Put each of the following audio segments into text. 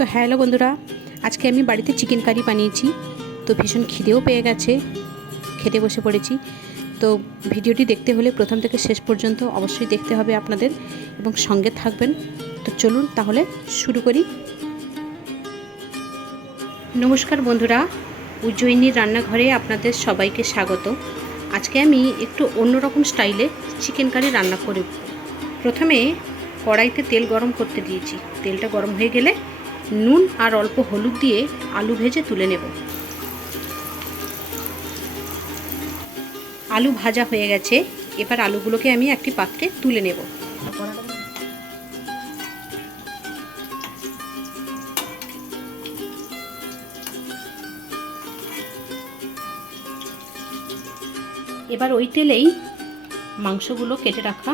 তো হ্যালো বন্ধুরা, আজকে আমি বাড়িতে চিকেন কারি বানিয়েছি। তো ভীষণ খিদেও পেয়ে গেছে, খেতে বসে পড়েছি। তো ভিডিওটি দেখতে হলে প্রথম থেকে শেষ পর্যন্ত অবশ্যই দেখতে হবে আপনাদের এবং সঙ্গে থাকবেন। তো চলুন তাহলে শুরু করি। নমস্কার বন্ধুরা, উজ্জয়িনীর রান্নাঘরে আপনাদের সবাইকে স্বাগত। আজকে আমি একটু অন্যরকম স্টাইলে চিকেন কারি রান্না করব। প্রথমে কড়াইতে তেল গরম করতে দিয়েছি। তেলটা গরম হয়ে গেলে নুন আর অল্প হলুদ দিয়ে আলু ভেজে তুলে নেব। আলু ভাজা হয়ে গেছে, এবার আলুগুলোকে আমি একটি পাত্রে তুলে নেব। এবার ওই তেলেই মাংসগুলো কেটে রাখা,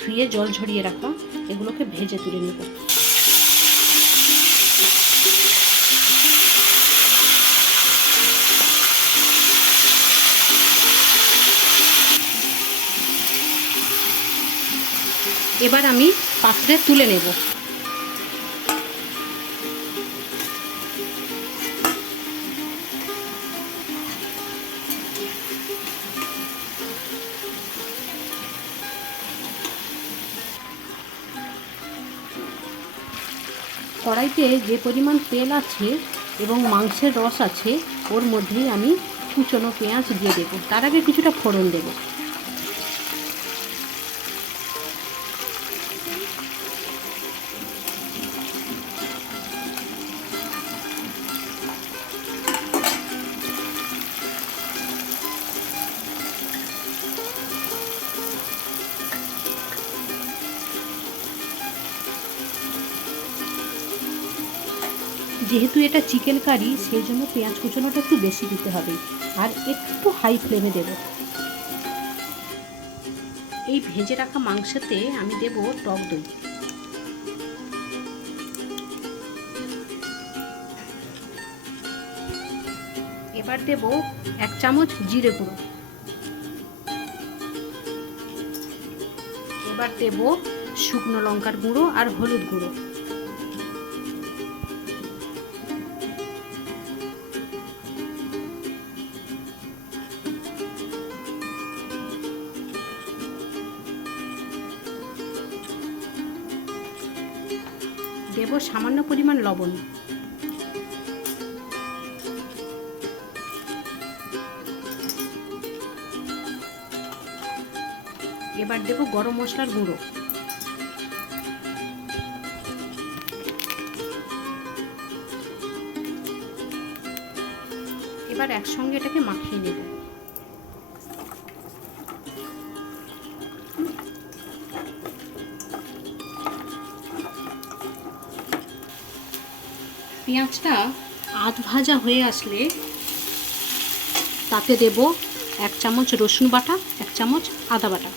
ধুয়ে জল ঝরিয়ে রাখা, এগুলোকে ভেজে তুলে নেব। এবার আমি পাত্রে তুলে নেব। কড়াইতে যে পরিমাণ তেল আছে এবং মাংসের রস আছে, ওর মধ্যেই আমি কুচনো পেঁয়াজ দিয়ে দেব। তার আগে কিছুটা ফোড়ন দেব। যেহেতু এটা চিকেন কারি, সেই জন্য পেঁয়াজ কুচনোটা একটু বেশি দিতে হবে আর একটু হাই ফ্লেমে দেব। এই ভেজে রাখা মাংসতে আমি দেব টক দই। এবার দেব 1 চামচ জিরে গুঁড়ো। এবার দেব শুকনো লঙ্কার গুঁড়ো আর হলুদ গুঁড়ো। দেব সামান্য পরিমাণ লবণ। এবার দেব গরম মশলার গুঁড়ো। এবার একসঙ্গে এটাকে মাখিয়ে নেব। পেঁয়াজটা আধ ভাজা হয়ে আসলে তাতে দেব 1 চামচ রসুন বাটা, 1 চামচ আদা বাটা।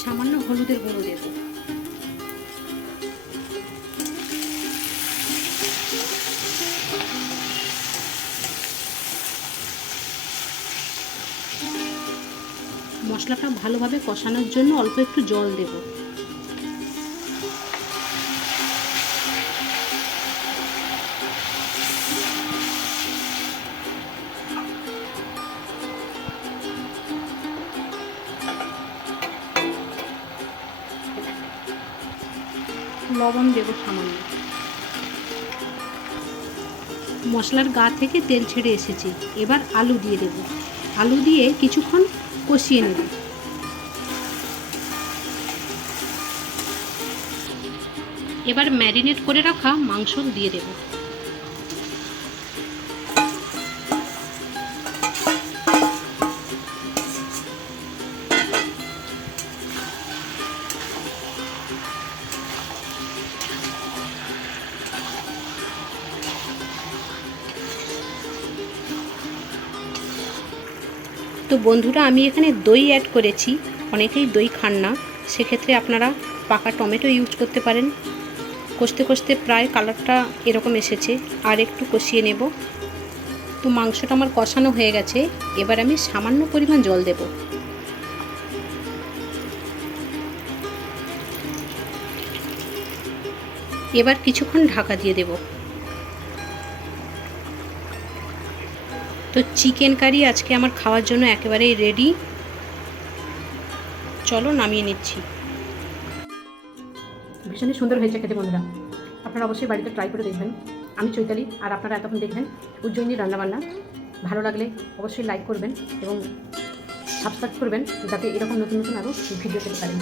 সামান্য হলুদের গুঁড়ো দেব। মশলাটা ভালোভাবে কষানোর জন্য অল্প একটু জল দেব। লবণ দেব সামান্য। মশলার গা থেকে তেল ছেড়ে এসেছে, এবার আলু দিয়ে দেব। আলু দিয়ে কিছুক্ষণ কষিয়ে নেব। এবার ম্যারিনেট করে রাখা মাংস দিয়ে দেব। তো বন্ধুরা, আমি এখানে দই অ্যাড করেছি। অনেকেই দই খান না, সেক্ষেত্রে আপনারা পাকা টমেটো ইউজ করতে পারেন। কষতে কষতে প্রায় কালারটা এরকম এসেছে, আর একটু কষিয়ে নেব। তো মাংসটা আমার কষানো হয়ে গেছে, এবার আমি সামান্য পরিমাণ জল দেব। এবার কিছুক্ষণ ঢাকা দিয়ে দেব। তো চিকেন কারি আজকে আমার খাওয়ার জন্য একেবারেই রেডি। চলো নামিয়ে নিচ্ছি। ভীষণই সুন্দর হয়েছে খেতে বন্ধুরা, আপনারা অবশ্যই বাড়িতে ট্রাই করে দেখবেন। আমি চৈতালি, আর আপনারা এতক্ষণ দেখবেন উজ্জয়িনীর রান্নাবান্না। ভালো লাগলে অবশ্যই লাইক করবেন এবং সাবস্ক্রাইব করবেন, যাতে এরকম নতুন নতুন আরও ভিডিও পেতে পারেন।